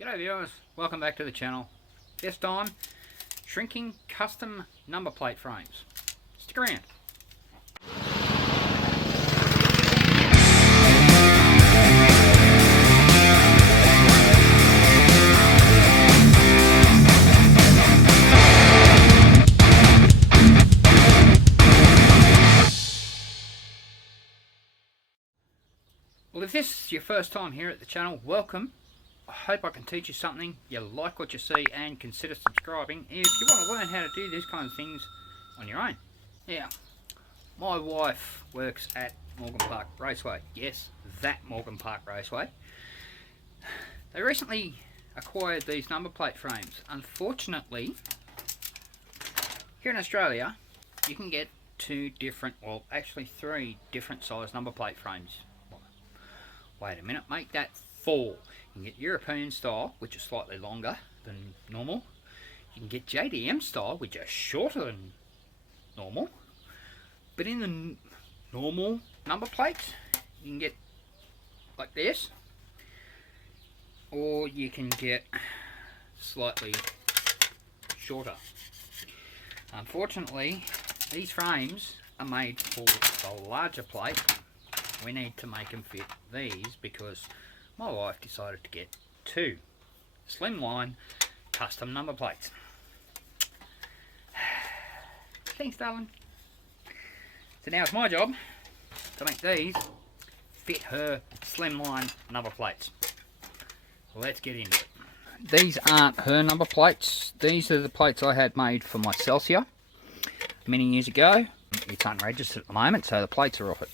G'day viewers, welcome back to the channel. This time, shrinking custom number plate frames. Stick around. Well, if this is your first time here at the channel, welcome. I hope I can teach you something, you like what you see, and consider subscribing if you want to learn how to do these kind of things on your own. Now, my wife works at Morgan Park Raceway. Yes, that Morgan Park Raceway. They recently acquired these number plate frames. Unfortunately, here in Australia, you can get three different size number plate frames. Wait a minute, make that 4. You can get European style, which is slightly longer than normal. You can get JDM style, which are shorter than normal. But in the normal number plates, you can get like this. Or you can get slightly shorter. Unfortunately, these frames are made for the larger plate. We need to make them fit these because my wife decided to get 2 slimline custom number plates. Thanks, darling. So now it's my job to make these fit her slimline number plates. Let's get into it. These aren't her number plates. These are the plates I had made for my Celsius many years ago. It's unregistered at the moment, so the plates are off it.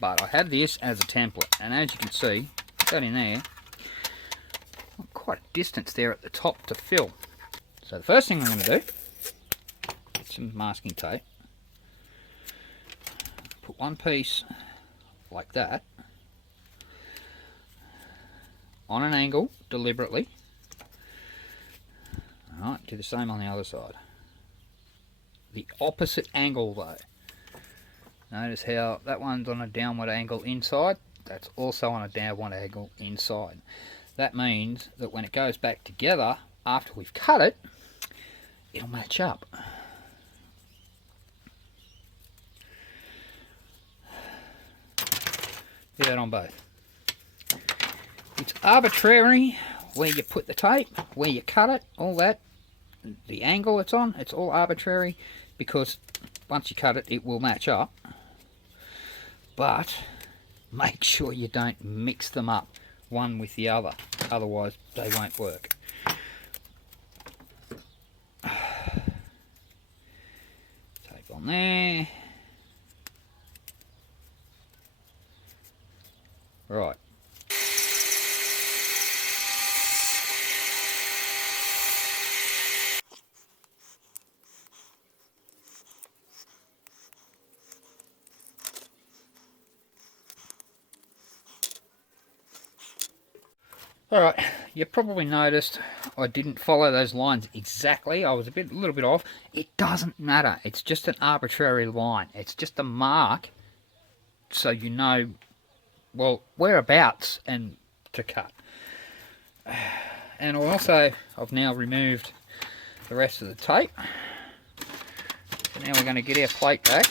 But I have this as a template, and as you can see, got in there, quite a distance there at the top to fill. So the first thing I'm going to do, get some masking tape, put one piece like that on an angle deliberately. Alright, do the same on the other side. The opposite angle though. Notice how that one's on a downward angle inside, that's also on a downward angle inside. That means that when it goes back together, after we've cut it, it'll match up. Do that on both. It's arbitrary where you put the tape, where you cut it, all that. The angle it's on, it's all arbitrary because once you cut it, it will match up. But make sure you don't mix them up one with the other, otherwise they won't work. Tape on there. Right. Alright, you probably noticed I didn't follow those lines exactly. I was a little bit off. It doesn't matter. It's just an arbitrary line. It's just a mark so you know, well, whereabouts and to cut. And I've now removed the rest of the tape. So now we're going to get our plate back.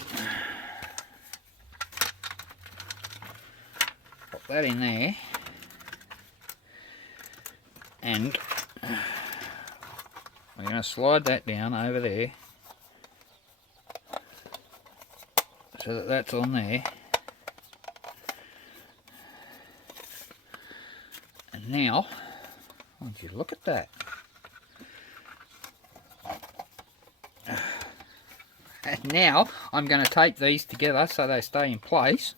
Pop that in there. And we're going to slide that down over there so that that's on there. And now, once you look at that, and now I'm going to tape these together so they stay in place.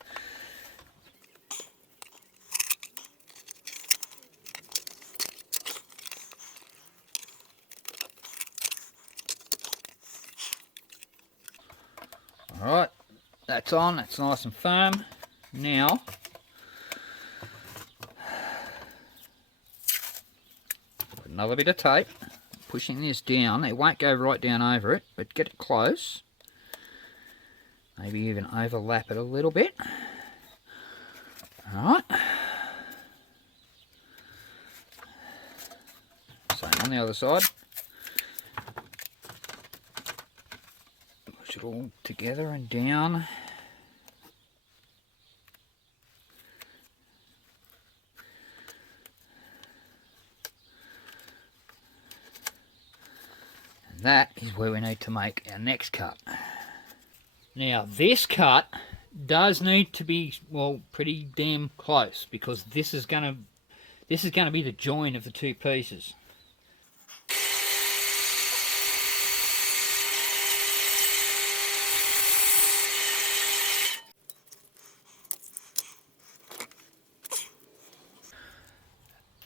Alright, that's on, that's nice and firm. Now, put another bit of tape, pushing this down. It won't go right down over it, but get it close. Maybe even overlap it a little bit. Alright. Same on the other side. Push it all together and down. And that is where we need to make our next cut. Now this cut does need to be, well, pretty damn close, because this is gonna be the join of the two pieces.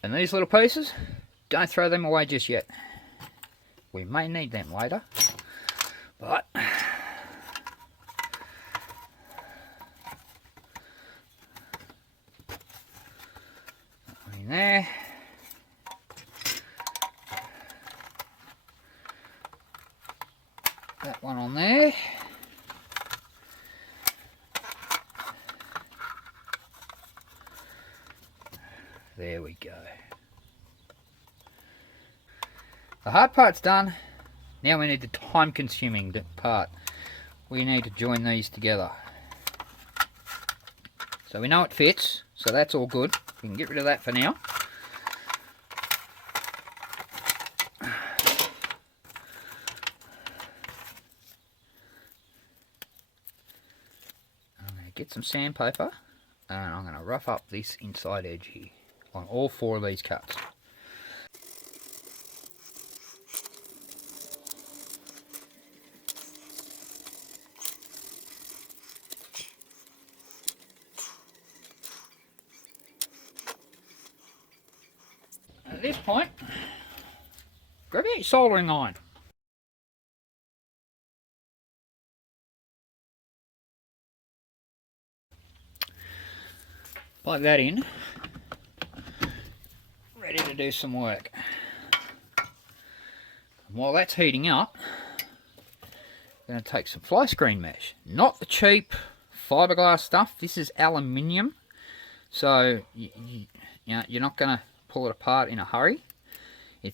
And these little pieces, don't throw them away just yet. We may need them later, but in there. That one on there. There we go. The hard part's done. Now we need the time-consuming part. We need to join these together. So we know it fits, so that's all good. We can get rid of that for now. I'm going to get some sandpaper and I'm going to rough up this inside edge here on all four of these cuts. At this point, grab out your soldering iron. Plug that in, ready to do some work. And while that's heating up, I'm going to take some fly screen mesh. Not the cheap fiberglass stuff, this is aluminium, so you're not going to pull it apart in a hurry. You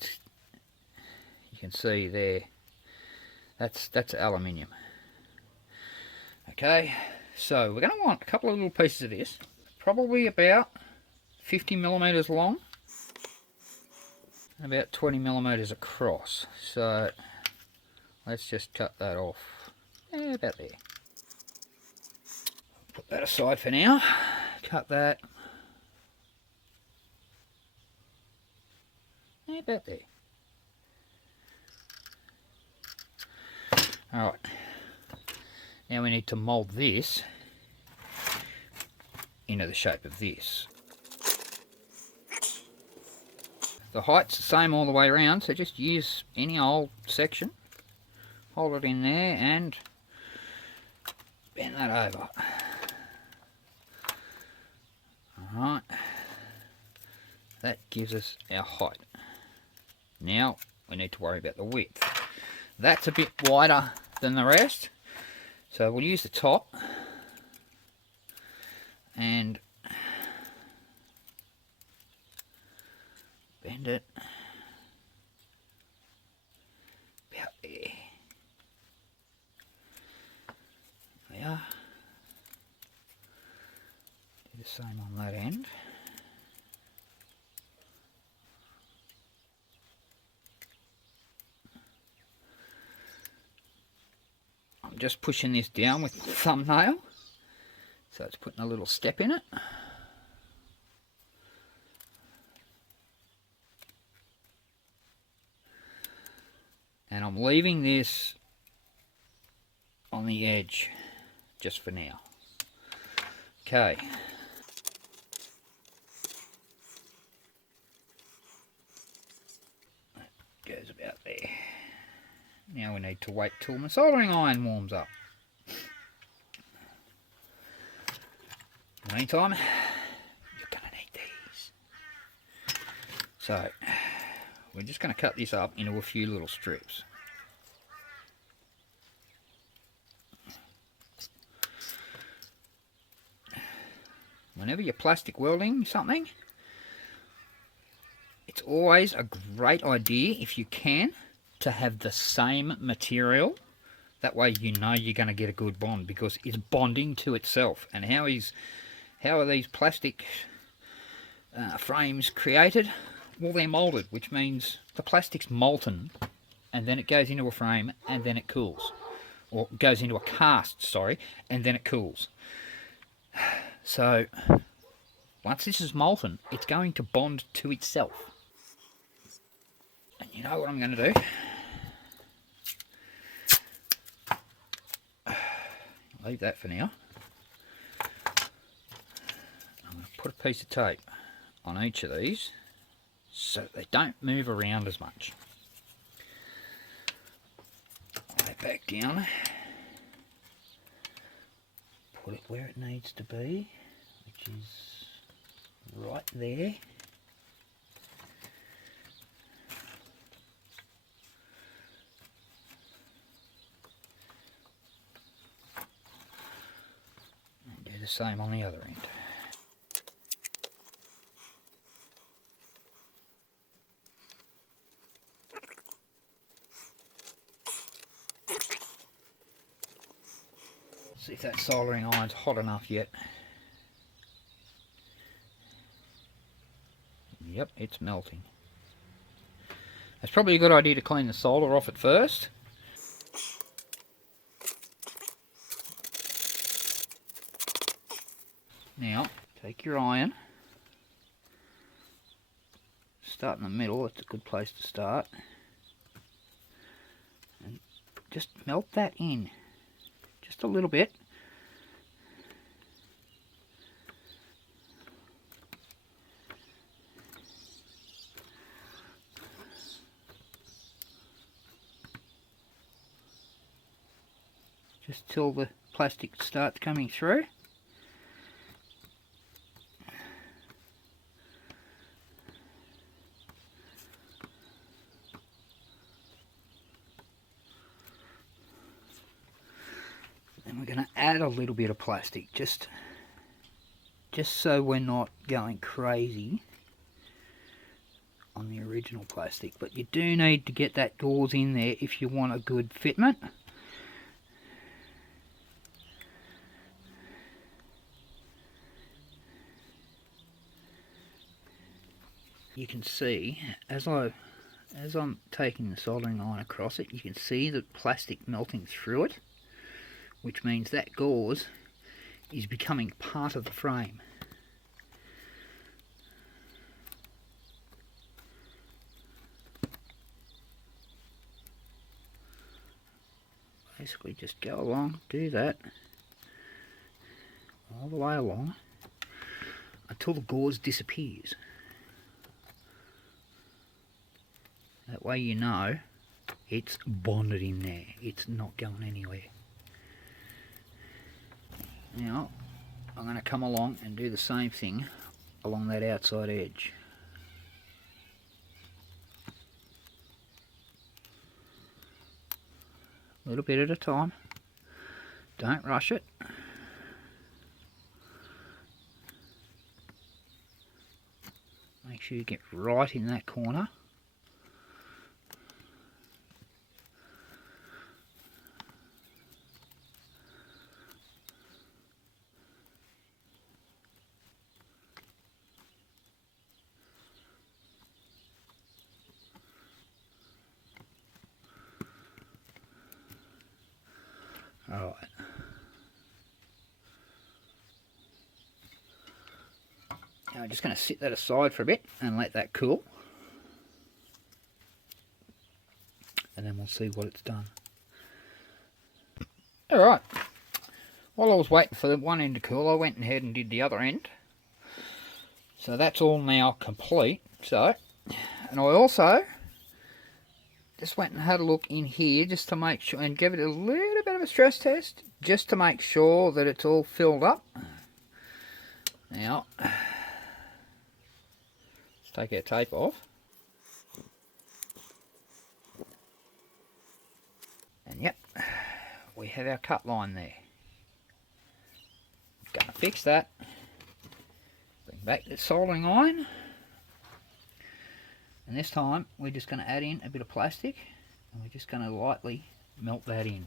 can see there, that's aluminium. Okay, so we're going to want a couple of little pieces of this, probably about 50 millimeters long and about 20 millimeters across. So let's just cut that off, about there. Put that aside for now. Cut that about there. Alright, now we need to mould this into the shape of this. The height's the same all the way around, so just use any old section, hold it in there and bend that over. Alright, that gives us our height. Now we need to worry about the width. That's a bit wider than the rest, so we'll use the top and bend it about there. There we are. Do the same on that end. I'm just pushing this down with my thumbnail, so it's putting a little step in it. And I'm leaving this on the edge just for now. Okay. That goes about there. Now we need to wait till my soldering iron warms up. In the meantime, you're going to need these. So, we're just going to cut this up into a few little strips. Whenever you're plastic welding something, it's always a great idea, if you can, to have the same material. That way you know you're going to get a good bond, because it's bonding to itself. And how are these plastic frames created? Well, they're molded, which means the plastic's molten, and then it goes into a frame, and then it cools. Or goes into a cast, sorry, and then it cools. So once this is molten, it's going to bond to itself. And you know what I'm going to do? Leave that for now. I'm going to put a piece of tape on each of these so they don't move around as much. Lay it back down. Put it where it needs to be, which is right there. And do the same on the other end. See if that soldering iron's hot enough yet. Yep, it's melting. It's probably a good idea to clean the solder off at first. Now, take your iron. Start in the middle, it's a good place to start. And just melt that in. Just a little bit. Just till the plastic starts coming through. Then we're going to add a little bit of plastic, just so we're not going crazy on the original plastic. But you do need to get that gauze in there if you want a good fitment. You can see, as I'm taking the soldering iron across it, you can see the plastic melting through it, which means that gauze is becoming part of the frame. Basically just go along, do that, all the way along, until the gauze disappears. That way you know it's bonded in there, it's not going anywhere. Now I'm going to come along and do the same thing along that outside edge. A little bit at a time, don't rush it. Make sure you get right in that corner. Alright. Now I'm just going to sit that aside for a bit and let that cool. And then we'll see what it's done. Alright. While I was waiting for the one end to cool, I went ahead and did the other end. So that's all now complete. So, and I also just went and had a look in here just to make sure, and give it a little bit of a stress test just to make sure that it's all filled up. Now, let's take our tape off. And yep, we have our cut line there. Gonna fix that. Bring back the soldering iron. And this time we're just going to add in a bit of plastic, and we're just going to lightly melt that in.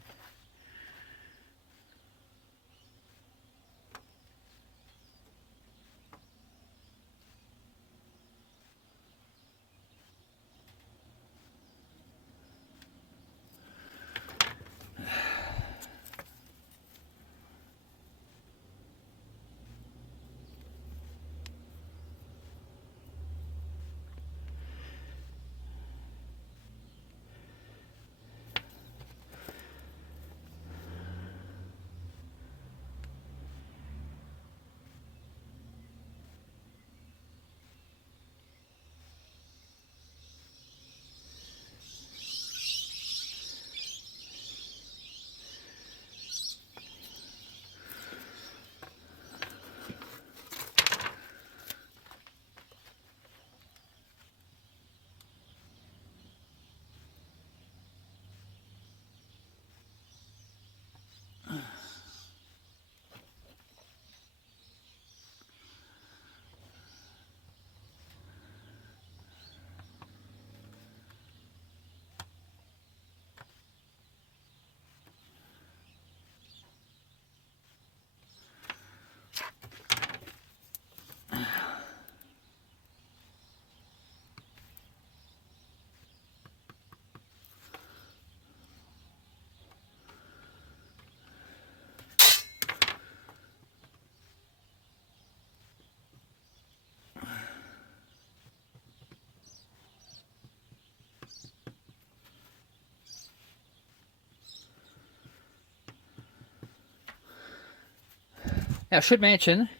Now I should mention,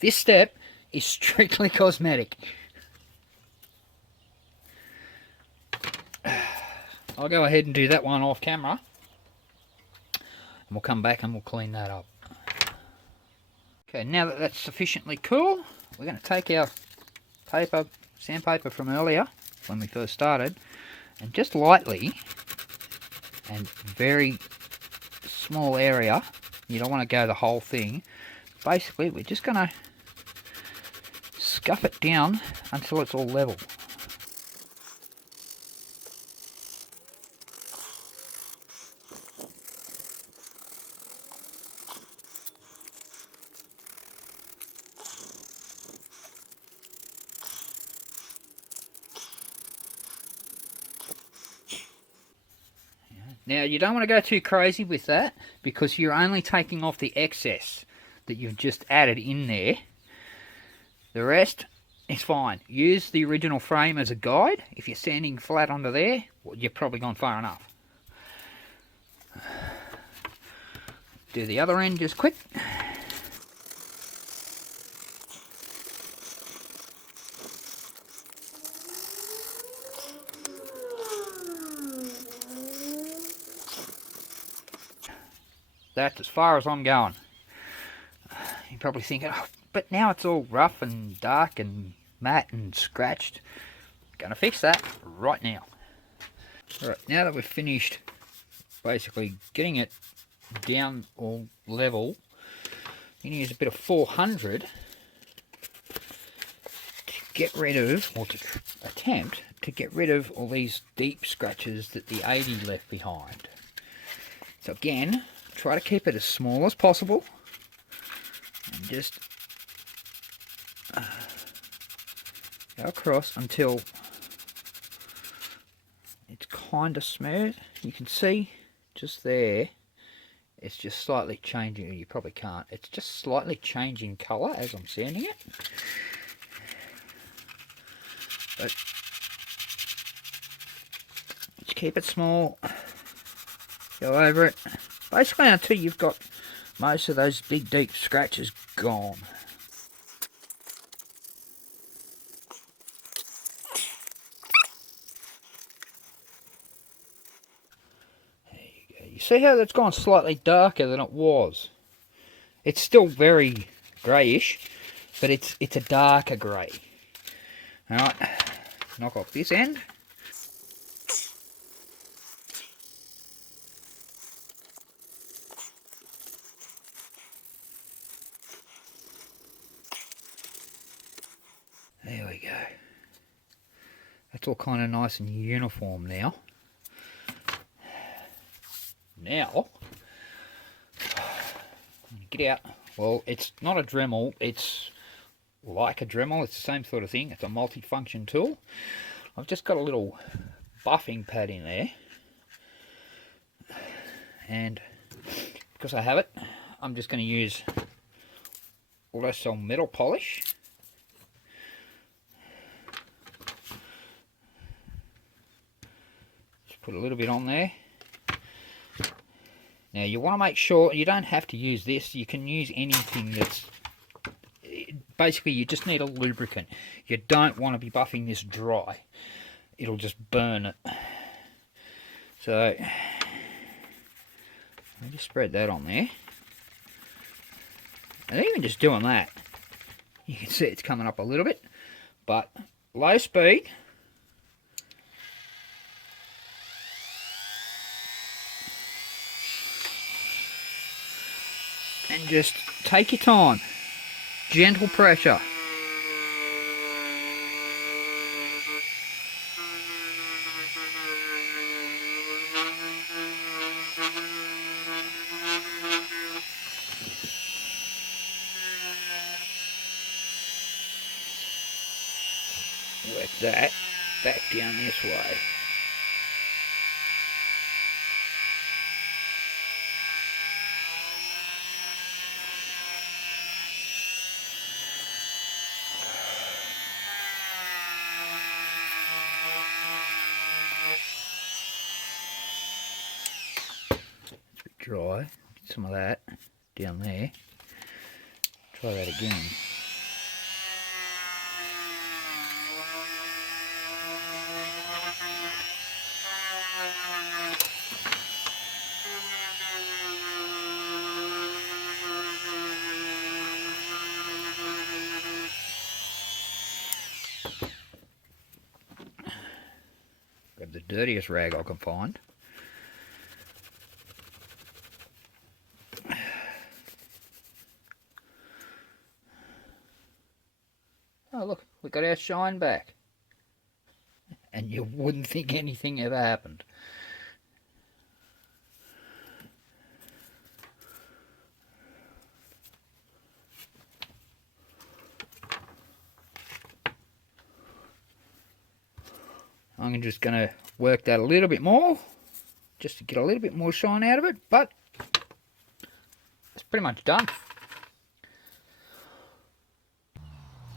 this step is strictly cosmetic. I'll go ahead and do that one off camera, and we'll come back and we'll clean that up. Okay, now that that's sufficiently cool, we're going to take our paper, sandpaper from earlier when we first started, and just lightly, and very small area, you don't want to go the whole thing, basically we're just going to scuff it down until it's all level. Now you don't want to go too crazy with that, because you're only taking off the excess that you've just added in there. The rest is fine. Use the original frame as a guide. If you're standing flat under there, well, you've probably gone far enough. Do the other end just quick. That's as far as I'm going. You're probably thinking, oh, but now it's all rough and dark and matte and scratched. Gonna fix that right now. Alright, now that we've finished basically getting it down all level, you can use a bit of 400 to get rid of, or to attempt to get rid of all these deep scratches that the 80 left behind. So again, try to keep it as small as possible, and just go across until it's kind of smooth. You can see just there, it's just slightly changing. You probably can't. It's just slightly changing colour as I'm sanding it. But just keep it small. Go over it. Basically until you've got most of those big deep scratches gone. There you go. You see how that's gone slightly darker than it was? It's still very greyish, but it's a darker grey. Alright, knock off this end. There we go. That's all kind of nice and uniform now. Now, get out. Well, it's not a Dremel, it's like a Dremel, it's the same sort of thing. It's a multi-function tool. I've just got a little buffing pad in there, and because I have it, I'm just going to use less metal polish. Just put a little bit on there. Now you want to make sure you don't have to use this. You can use anything that's basically, you just need a lubricant. You don't want to be buffing this dry. It'll just burn it. So I just spread that on there. And even just doing that, you can see it's coming up a little bit, but low speed. And just take your time. Gentle pressure. Work that back down this way. It's a bit dry. Get some of that down there. Try that again. Grab the dirtiest rag I can find. Oh look, we got our shine back. And you wouldn't think anything ever happened. I'm just going to work that a little bit more, just to get a little bit more shine out of it, but it's pretty much done.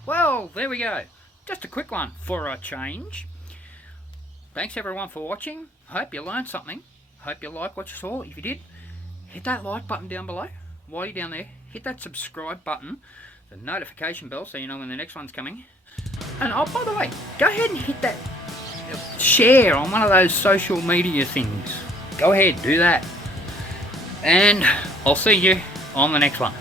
Well, there we go. Just a quick one for a change. Thanks everyone for watching. Hope you learned something. Hope you like what you saw. If you did, hit that like button down below. While you're down there, hit that subscribe button, the notification bell, so you know when the next one's coming. And oh, by the way, go ahead and hit that share on one of those social media things. Go ahead, do that. And I'll see you on the next one.